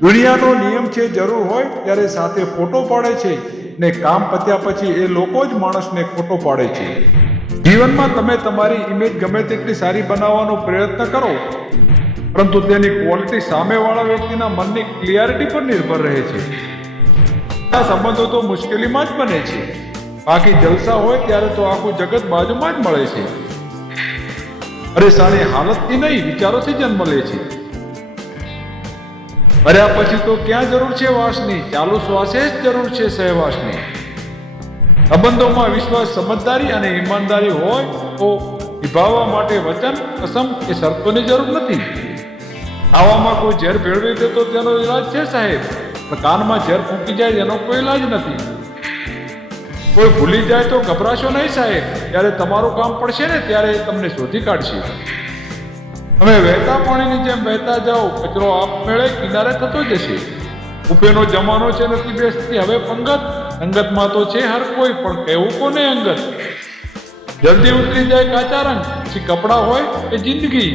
દુનિયાનો નિયમ છે, જરૂર હોય ત્યારે સાથે ફોટો પાડે છે ને કામ પત્યા પછી એ લોકો જ માણસને ખોટો પાડે છે. જીવનમાં તમે તમારી ઇમેજ ગમે તેટલી સારી બનાવવાનો પ્રયત્ન કરો, પરંતુ તેની ક્વોલિટી સામેવાળા વ્યક્તિના મનની ક્લિયરિટી પર નિર્ભર રહે છે. આ સંબંધો તો મુશ્કેલીમાં જ બને છે. બાકી જલસા હોય ત્યારે તો આખું જગત બાજુમાં જ મળે છે. અરે સારી હાલતથી નહીં, વિચારોથી જન્મ લે છે. મર્યા પછી તો ક્યાં જરૂર છે વાસની? ચાલુ શ્વાસે જ જરૂર છે સહેવાસની સંબંધોમાં વિશ્વાસ સમજદારી અને ઈમાનદારી હોય તો નિભાવવા માટે વચન, કસમ એ શરતોની જરૂર નથી. ખાવામાં કોઈ ઝેર ભેળવી દે તો તેનો ઈલાજ છે સાહેબ. પણ કાનમાં ઝેર ફૂંકી જાય એનો કોઈ ઈલાજ નથી. કોઈ ભૂલી જાય તો ગભરાશો નહીં સાહેબ. જ્યારે તમારું કામ પડશે ને, ત્યારે તમને શોધી કાઢશે. તમે વહેતા પાણીની જેમ વહેતા જાઓ, કચરો આપમેળે કિનારે થતો જશે. ઉપેનો જમાનો છે નથી બેસતી, હવે પંગત. અંગતમાં તો છે હર કોઈ, પણ કહેવું કોને અંગત? જલ્દી ઉતરી જાય કાચા રંગ. પછી કપડાં હોય કે જિંદગી?